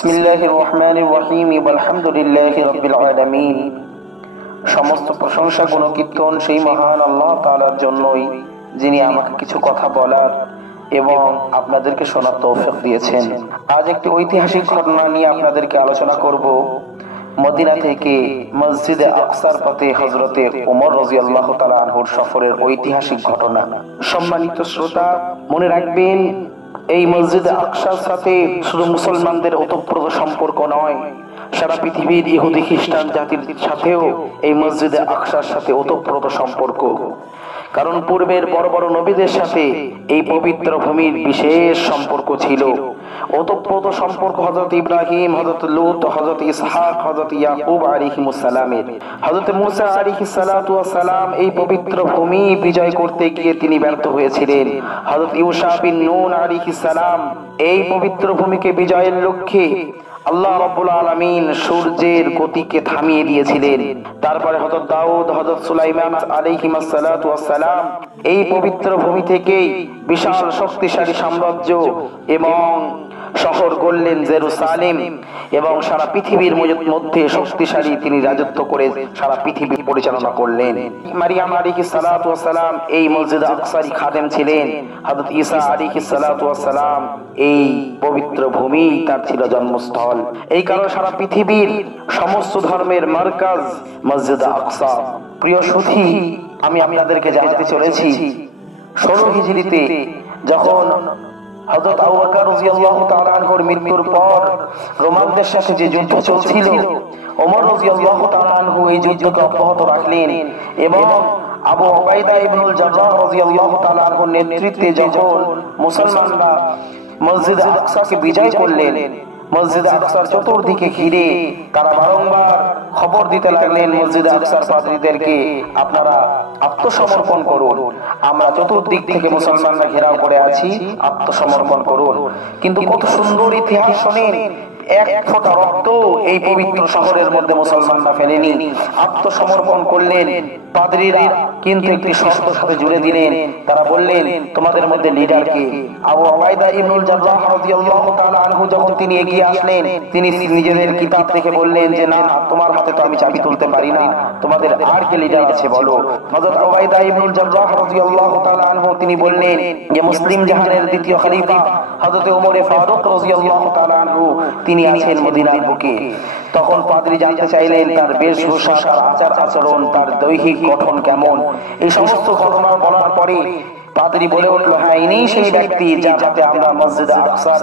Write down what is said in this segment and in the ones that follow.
বিসমিল্লাহির রহমানির রহিম আলহামদুলিল্লাহি রাব্বিল আলামিন। সমস্ত প্রশংসা গুণকীর্তন সেই মহান আল্লাহ তাআলার জন্যই, যিনি আমাকে কিছু কথা বলার এবং আপনাদেরকে শোনার তৌফিক দিয়েছেন। আজ একটি ঐতিহাসিক ঘটনা নিয়ে আপনাদেরকে আলোচনা করব। মদিনা থেকে মসজিদে আকসার পথে হযরতে ওমর রাদিয়াল্লাহু তাআলা আনহুর সফরের ঐতিহাসিক ঘটনা। সম্মানিত শ্রোতা, মনে রাখবেন, এই মসজিদে আকসার সাথে শুধু মুসলমানদের ওতপ্রোত সম্পর্ক নয়, সারা পৃথিবীর ইহুদি খ্রিস্টান জাতির সাথেও এই মসজিদে আকসার সাথে ওতপ্রোত সম্পর্ক। কারণ পূর্বের বড় বড় নবীদের সাথে এই পবিত্র ভূমির বিশেষ সম্পর্ক ছিল, ওতপ্রোত সম্পর্ক। হযরত ইব্রাহিম, হযরত লূত, হযরত ইসহাক, হযরত ইয়াকুব আলাইহিমুস সালামের, হযরত মুসা আলাইহিস সালাতু ওয়াস সালাম এই পবিত্র ভূমি বিজয় করতে গিয়ে তিনি ব্যর্থ হয়েছিলেন। হযরত ইউশা বিন নুন আলাইহিস সালাম এই পবিত্র ভূমিকে বিজয়ের লক্ষ্যে আল্লাহ রাব্বুল আলামিন সূর্যের গতিকে থামিয়ে দিয়েছিলেন। তারপরে হযরত দাউদ, হযরত সুলাইমান আলাইহিমাস সালাতু ওয়াস সালাম এই পবিত্র ভূমি থেকেই বিশাল শক্তিশালী সাম্রাজ্য এবং শহর গড়লেন জেরুসালেম, এবং সারা পৃথিবীর মধ্যে শক্তিশালী তিনি রাজত্ব করে সারা পৃথিবী পরিচালনা করলেন। মারিয়াম আলাইহিস সালাতু ওয়াস সালাম এই মসজিদ আকসারই খাদেম ছিলেন। হযরত ঈসা আলাইহিস সালাতু ওয়াস সালাম এই পবিত্র ভূমি তার ছিল জন্মস্থল। এই কারণে সারা পৃথিবীর সমস্ত ধর্মের মারকাজ মসজিদ আকসা। প্রিয় সুধী, আমি আপনাদেরকে জানাতে চলেছি 16 হিজরিতে যখন হযরত আবু বকর রাদিয়াল্লাহু তাআলা আনহুর মৃত্যুর পর রোমানদের সাথে যে যুদ্ধ চলছিল, ওমর রাদিয়াল্লাহু তাআলা আনহু এই যুদ্ধকে অব্যাহত রাখলেন এবং আবু উবাইদা ইবনুল জাররাহ রাদিয়াল্লাহু তাআলা আনহুর নেতৃত্বে যখন মুসলমানরা মসজিদ আকসাকে বিজয় করলেন, মসজিদ আকসার চতুর্দিকে ঘিরে তারা বারংবার খবর দিতে লাগলেন মসজিদ আকসার পাদ্রীদেরকে, আপনারা আত্মসমর্পণ করুন, আমরা চতুর্দিক থেকে মুসলমানরা ঘেরাও করে আছি, আত্মসমর্পণ করুন। কিন্তু কত সুন্দর ইতিহাস শোনেন, এক ফোঁটা রক্ত এই পবিত্র শহরের মধ্যে মুসলমানরা ফেলেনি, আত্মসমর্পণ করলেন। পাদ্রীরা কিন্তু একটি শর্ত সাথে জুড়ে দিলেন, তারা বললেন, তোমাদের মধ্যে লিডার কে? আবু উবাইদা ইবনুল জাররাহ রাদিয়াল্লাহু তাআলা আনহু যখন তিনি এগিয়ে আসলেন, তিনি নিজেদের কিতাব থেকে বললেন যে না, তোমার হাতে তো আমি চাবি তুলতে পারি না, তোমাদের আর কে লিডার আছে বলো। হযরত উবাইদা ইবনুল জাররাহ রাদিয়াল্লাহু তাআলা আনহু তিনি বললেন যে মুসলিম জাহানের দ্বিতীয় খলিফা হযরত ওমর ফারুক রাদিয়াল্লাহু তাআলা আনহু তিনি আছেন মদিনার বুকে। তখন পাদ্রী জানতে চাইলেন তার বেশভূষা, তার আচার আচরণ, তার দৈহিক গঠন কেমন। এই সমস্ত ঘটনা বলার পরে পাদ্রী বলে উঠল, হ্যাঁ, ইনি সেই ব্যক্তি যার হাতে আমরা মসজিদে আকসার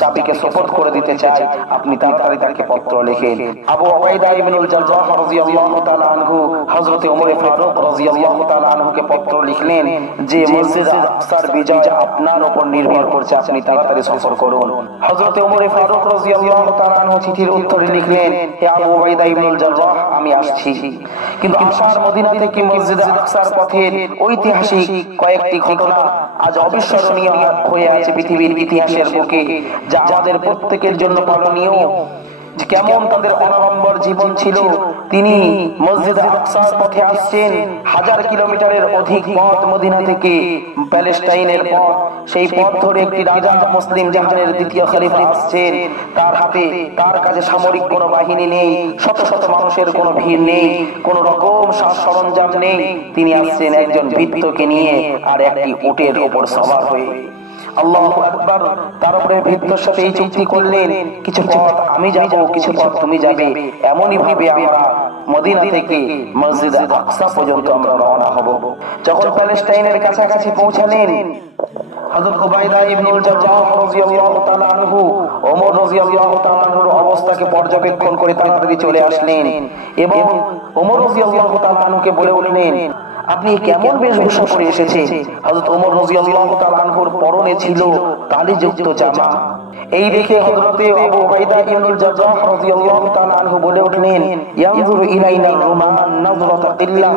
চাবিকে সুপর্দ করে দিতে চাই, আপনি তাড়াতাড়ি তাকে পত্র লিখেন। আবু উবাইদা ইবনুল জাররাহ রাদিয়াল্লাহু তাআলা আনহু হযরত ওমর ফারুক রাদিয়াল্লাহু তাআলা আনহুকে পত্র লিখলেন যে মসজিদে আকসার বিজয় আপনার উপর নির্ভর করছে, আপনি তাড়াতাড়ি সফর করুন। হযরত ওমর ফারুক রাদিয়াল্লাহু তাআলা আনহু চিঠির উত্তরে লিখলেন, হে আবু উবাইদা ইবনুল জাররাহ, আমি আসছি। কিন্তু আসার মদিনা থেকে মসজিদে আকসার পথের ঐতিহাসিক কয়েকটি ঘটনা আজ অবিস্মরণীয় হয়ে আছে পৃথিবীর ইতিহাসের বুকে, যা আমাদের প্রত্যেকের জন্য পালনীয়। কেমন তাদের অনাড়ম্বর জীবন ছিল। তিনি মসজিদে আকসার পথে আসছেন, 1000 কিলোমিটারের অধিক পথ মদিনা থেকে প্যালেস্টাইনের পথ। সেই পথ ধরে একটি রাজা মুসলিম জাহানের দ্বিতীয় খলিফা আসছেন, তার হাতে তার কাছে সামরিক কোনো বাহিনী নেই, শত শত মানুষের কোনো ভিড় নেই, কোন রকম সরঞ্জাম নেই। তিনি আসছেন একজন ভৃত্যকে নিয়ে আর একটি উটের উপর সওয়ার হয়ে। আল্লাহু আকবার। তারপরে ভৃত্যের সাথে এই চুক্তি করলেন, কিছু পথ আমি যাব, কিছু পথ তুমি যাবে, এমনই ভাবে আমরা মদিনা থেকে মসজিদ আকসা পর্যন্ত আমরা রওনা হব। যখন প্যালেস্টাইনের কাছাকাছি পৌঁছালেন, হযরত উবাইদা ইবনুল জাররাহ রাদিয়াল্লাহু তাআলা আনহু ওমর রাদিয়াল্লাহু তাআলা আনহুর অবস্থাকে পর্যবেক্ষণ করে তাড়াতাড়ি চলে আসলেন এবং ওমর রাদিয়াল্লাহু তাআলা আনহুকে বলে উঠলেন, আপনি কেমন বেশভূষা পরে এসেছেন? হযরত ওমর রাদিয়াল্লাহু তাআলা আনহুর পরনে ছিল তালিযুক্ত জামা। এই দেখে হযরতে আবু উবাইদা ইবনুল জাররাহ রাদিয়াল্লাহু তাআলা আনহু বলে উঠলেন, ইয়ানজুরু ইলাইনা রুমান নাযরাতা কিল্লাহ।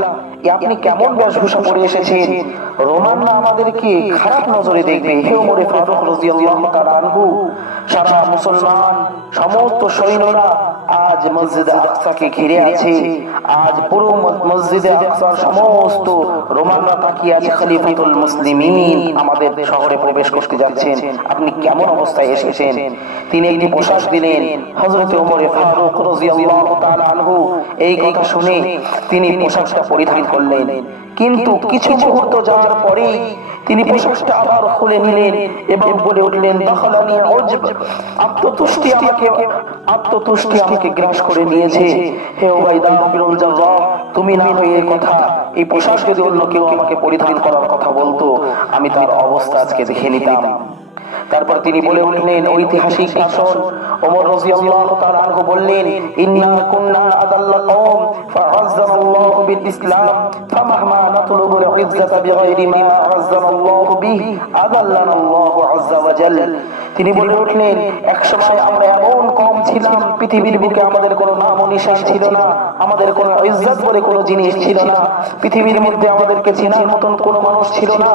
আপনি কেমন বেশভূষা পরে এসেছেন, রোমানরা আমাদেরকে খারাপ নজরে দেখবে। হে ওমরে ফারুক রাদিয়াল্লাহু তাআলা আনহু, সারা মুসলমান সমস্ত সৈন্যরা আজ মসজিদে আকসাকে ঘিরে আছে। আজ পুরো মসজিদে আকসার সমস্ত রোমানরা তাকিয়ে আছে খলিফাতুল মুসলিমিন আমাদের শহরে প্রবেশ করতে যাচ্ছেন, আপনি কেমন অবস্থায় এসেছেন। তিনি একটি পোশাক দিলেন। হযরত ওমরে ফারুক রাদিয়াল্লাহু তাআলা আনহু এই কথা শুনে তিনি পোশাকটা পরিধান করলেন, কিন্তু কিছু মুহূর্ত যাওয়ার পরেই তিনি পোশাকটা আবার খুলে নিলেন এবং বলে উঠলেন, দাখালানি উজব, আত্মতুষ্টি আমাকে গ্রাস করে নিয়েছে। হে উবাইদা বিন জাররাহ, তুমি না হয়ে এই কথা, এই পোশাক যদি অন্য কেউ আমাকে পরিধান করার কথা বলতো, আমি তার অবস্থা আজকে দেখে নিতাম। তারপর তিনি বলে উঠলেন ঐতিহাসিক ভাষণ। ওমর রাদিয়াল্লাহু তাআলা আনহু বললেন, ইন্না কুন্না আদাল্লা কওম ফাআজ্জানাল্লাহু বিল ইসলাম ফামাহমা নাতলুবুল ইজ্জাতা বিগাইরি মা আজ্জানাল্লাহু বিহি আদাল্লানাল্লাহু আযজা ওয়া জাল। তিনি বলে উঠলেন, এক সময় আমরা এমন কম ছিলাম, পৃথিবীর বুকে আমাদের কোনো নাম ও নিশান ছিল না, আমাদের কোনো ইজ্জত বলে কোনো জিনিস ছিল না, পৃথিবীর মধ্যে আমাদেরকে চেনার মতন কোনো মানুষ ছিল না।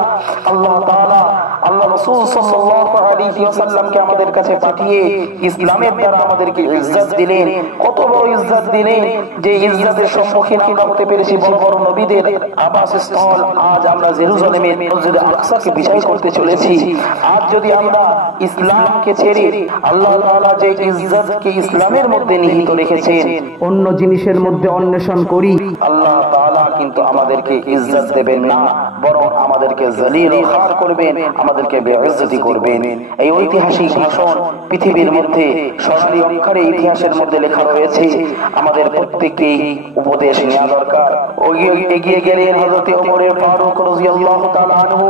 আল্লাহ তাআলা আল্লাহ রাসূল সাল্লাল্লাহু আলাইহি ওয়াসাল্লামকে আমাদের কাছে পাঠিয়ে ইসলামের দ্বারা আমাদেরকে ইজ্জত দিলেন। কত বড় ইজ্জত দিলেন, যে ইজ্জতের সম্মুখীন আমরা হতে পেরেছি বড় বড় নবীদের আবাসস্থল। আজ আমরা জেরুজালেমের মসজিদে আকসাকে বিজয় করতে চলেছি। আজ যদি আমরা ইসলামকে ছেড়ে আল্লাহ তাআলা যে ইজ্জতকে ইসলামের মধ্যে নিহিত রেখেছেন অন্য জিনিসের মধ্যে অন্বেষণ করি, আল্লাহ তাআলা কিন্তু আমাদেরকে ইজ্জত দেবেন না, বরং আমাদেরকে জলিল ও খার করবেন, আমাদেরকে বেইজ্জতি করবেন। এই ঐতিহাসিক ভাষণ পৃথিবীর মধ্যে সোনালী অক্ষরে ইতিহাসের মধ্যে লেখা রয়েছে। আমাদের প্রত্যেককেই উপদেশ নেওয়া দরকার। এগিয়ে গেলেন হযরত ওমর ফারুক রাদিয়াল্লাহু তাআলা আনহু।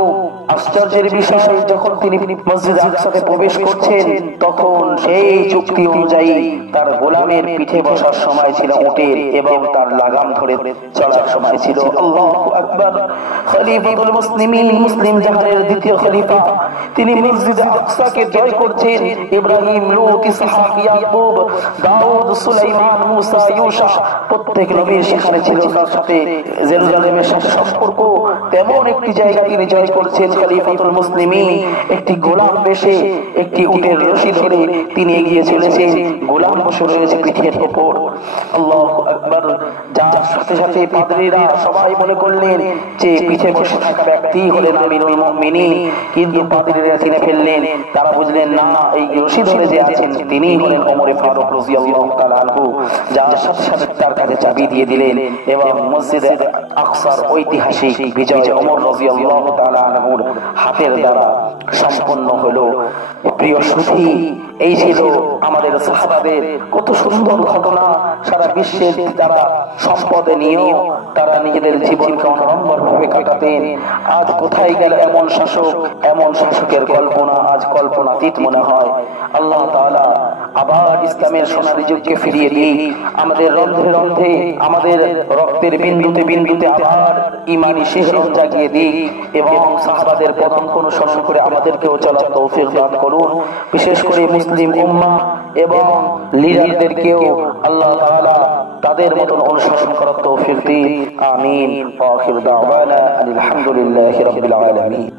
আশ্চর্যের বিষয়, যখন তিনি মসজিদে আকসাতে প্রবেশ করছেন, তখন সেই চুক্তি অনুযায়ী তার গোলামের পিঠে বসার সময় ছিল উটের, এবং তার লাগাম ধরে চলার সময় ছিল। আল্লাহু আকবার। খলিফাতুল মুসলিমিন, মুসলিম জাহানের দ্বিতীয় খলিফা, তিনি মসজিদে আকসাকে জয় করছেন। ইব্রাহিম, লূত, ইসহাক, ইয়াকুব, দাউদ, সুলাইমান, মুসা, ইউসা প্রত্যেক নবীর সেখানে ছিল। তার সাথে জেরুজালেমের সাথে সম্পর্ক, তেমন একটি জায়গা তিনি জয় করছেন। খলিফাতুল মুসলিমিন একটি গোলাম বেশে, একটি উটের রশি ধরে তিনি এগিয়ে চলেছেন। গোলাম বসে রয়েছে পিঠের উপর। আল্লাহু আকবার। যার সাথে সাথে পাদ্রীরা সবাই মনে করলেন যে পিঠে বসে থাকা ব্যক্তি হলেন আমিরুল মুমিনিন, কিন্তু পাদ্রীরা চিনে ফেললেন। তারা বুঝলেন না, এই রশি ধরে যে আছেন তিনি হলেন ওমর ফারুক রাদিয়াল্লাহু তাআলা আনহু। যার সাথে সাথে তার কাছে চাবি দিয়ে দিলেন এবং মসজিদে আকসার ঐতিহাসিক বিজয় ওমর রাদিয়াল্লাহু তাআলা আনহুর হাতের দ্বারা সম্পন্ন হলো। প্রিয় সুধী, এই ছিল আমাদের সাহাবাদের কত সুন্দর ঘটনা। সারা বিশ্বের যারা সম্পদে নিয়েও তারা নিজেদের জীবনকে অনড়ম্বর ভাবে কাটাতেন। আজ কোথায় গেল এমন শাসক, এমন শাসকের কল্পনা আজ কল্পনাতীত মনে হয়। আল্লাহ তাআলা আবার ইসলামের সোনালী যুগকে ফিরিয়ে দিই, আমাদের রন্ধ্রে রন্ধ্রে, আমাদের রক্তের বিন্দুতে বিন্দুতে আবার ঈমানি শিহরণ জাগিয়ে দিই, এবং সাহাবাদের পথ অনুসরণ করে আমাদেরকেও চলার তৌফিক দান করুন। বিশেষ করে মুসলিম উম্মাহ এবং লিডারদেরকেও আল্লাহ তাআলা তাদের মতন অনুসরণ করার তৌফিক দিন। আমিন। ওয়া আখিরু দাওয়ানা আলহামদুলিল্লাহি রাব্বিল আলামিন।